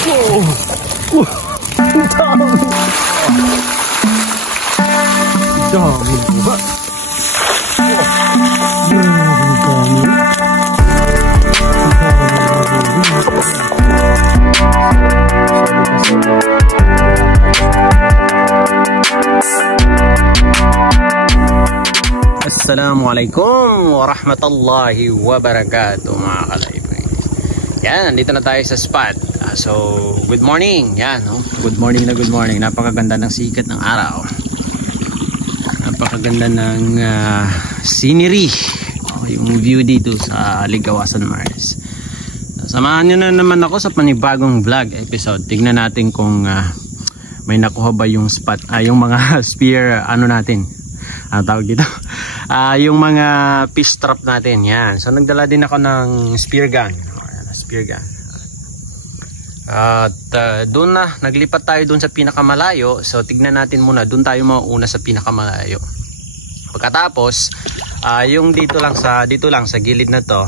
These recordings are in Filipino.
Dami ba? Assalamualaikum warahmatullahi wabarakatuh mga kalayboy. Yan, nandito na tayo sa spot. So, good morning. Yan, no? Good morning. Napakaganda ng sikat ng araw. Napakaganda ng scenery. Yung view dito sa Ligawasan Mars. Samahan nyo na naman ako sa panibagong vlog episode. Tignan natin kung may nakuha ba yung spot, yung mga spear, natin. Tawag dito. Yung mga fish trap natin. Yan. So, nagdala din ako ng spear gun. Spear gun. At doon na, naglipat tayo doon sa pinakamalayo. So tignan natin muna, doon tayo mauuna sa pinakamalayo. Pagkatapos, yung dito lang sa gilid na to,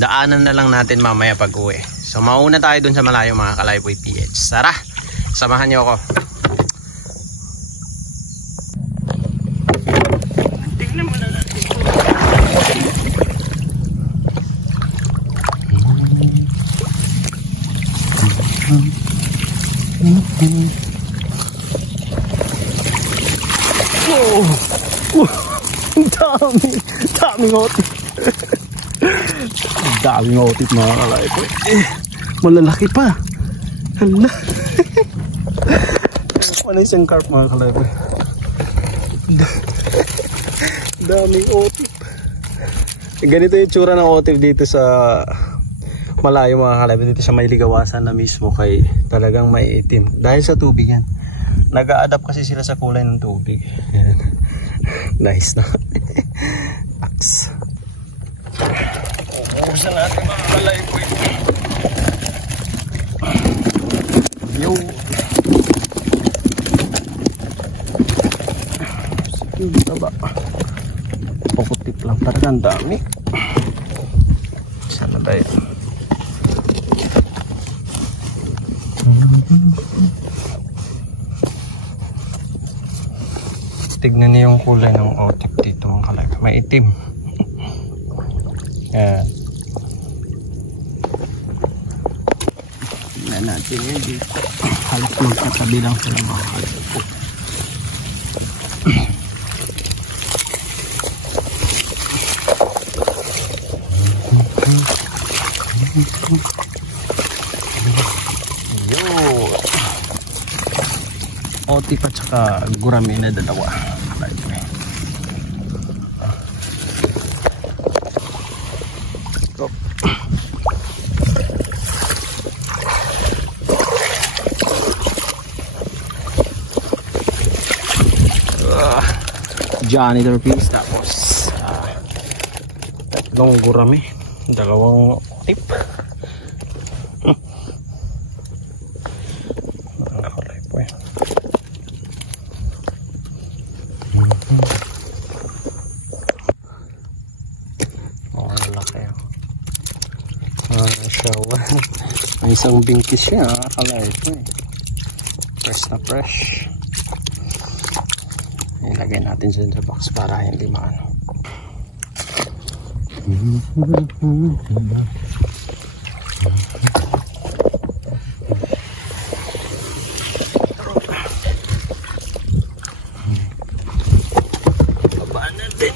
daanan na lang natin mamaya pag-uwi. So mauna tayo doon sa malayo mga Kalayboy PH. Tara, samahan niyo ako. Tingnan mo na natin. Daming otit. Daming otit mga Kalayboy. Malalaki pa. Hala. Ano isang carp mga Kalayboy? Daming otit. Ganito yung tsura ng otit dito sa malayo mga Kalayboy, dito sa may Ligawasan na mismo, kay talagang maiitim dahil sa tubig yan. Nag-a-adapt kasi sila sa kulay ng tubig. Yan. Nice na. Aks. Ubusan natin mga Kalayboy. Yo. Sige taba. Pukutip lang talaga, ang dami. Sana tayo. Tignan niyo yung kulay ng otik dito mga Kalayboy. May itim. Yan. Tignan natin yun dito. Halos magkatabi lang sila mga Kalayboy. Otik at saka gurami na dalawa. Janitor piece, tapos tatlong gurami, dalawang tip. May isang bingkis siya, Kalayboy. Fresh na fresh. Ilagay natin siya sa box para hindi maano. Baba natin.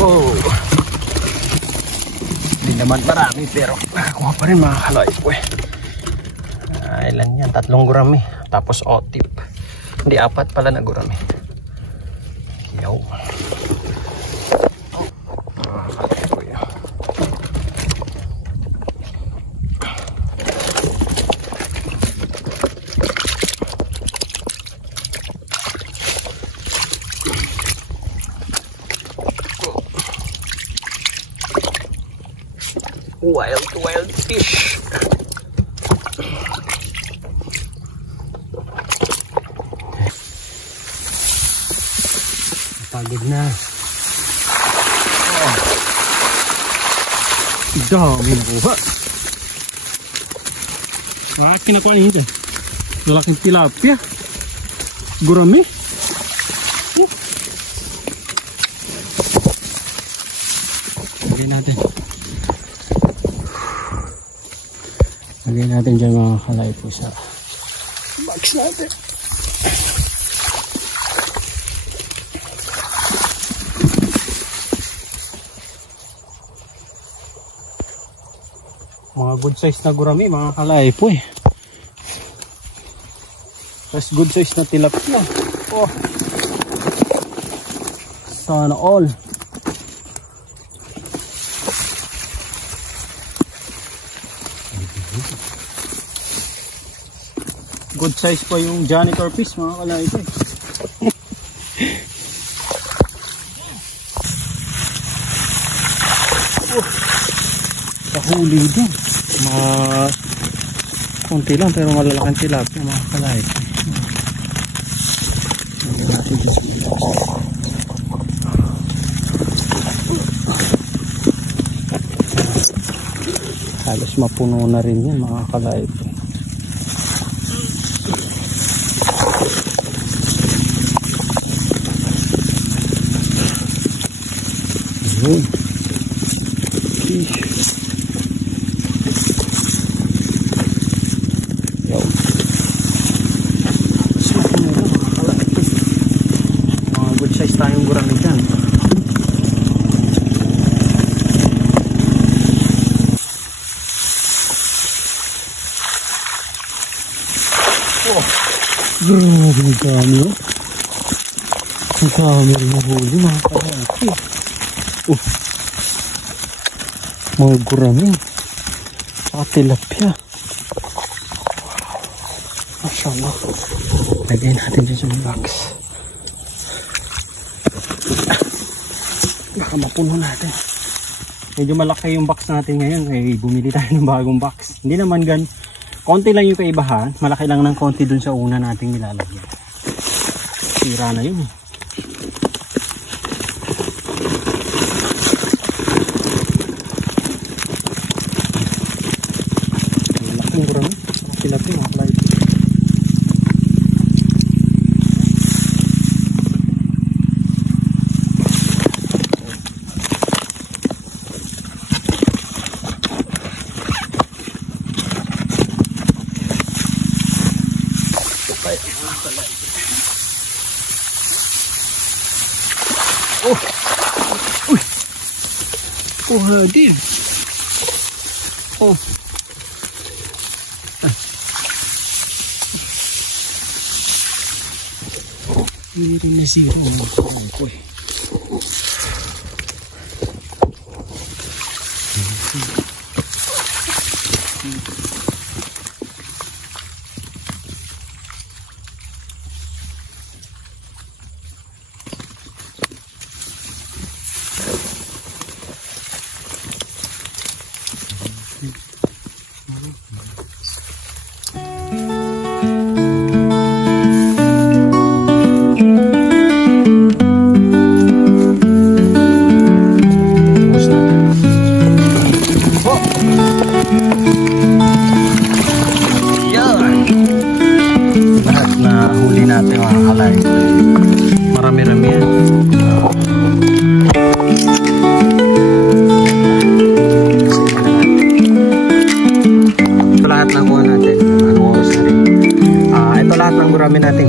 Wow. Hindi naman marami pero nakakuha pa rin mga Kalayboy. Ilan yan? 3 gurami. Tapos otip. Hindi, 4 pala na gurami. Yo. Wild fish. Pagod na. Oh. Dami nakuha. Kinakuha niya dyan. Malaking tilapia. Gurami. Lagay natin. Lagay natin dyan mga kalay po sa box natin. Mga good size na gurami mga kalay po eh. Tapos good size na tilapia. Oh. Sana all. Good size pa yung janitor fish mga kalay po eh. Oh. Kahuli din. Konti lang pero malalaking tilapia mga kalay. Halos mapuno na rin yan mga kalay. Good size tayong gurami dyan. Oh, grabe ang dami oh. Ang dami rin nahuli mga kalaki. Oh, mga gurami saka tilapia. Masyaallah. Lagay natin dyan sa box. Baka mapuno natin. Medyo malaki yung box natin ngayon. Eh, bumili tayo ng bagong box. Hindi naman gan. Konti lang yung kaibahan. Malaki lang ng konti dun sa una nating nilalagyan. Sira na yun. Malaking gurami. Tilapia mga kalay. Oh, uy, oh, hadi. Oh, ini rin na zero mga kalay ko eh. Lahat na huli natin mga kalay. Marami-rami yan. Ito lahat ng kuha natin. Anong oras na rin? Ito lahat ng gurami natin.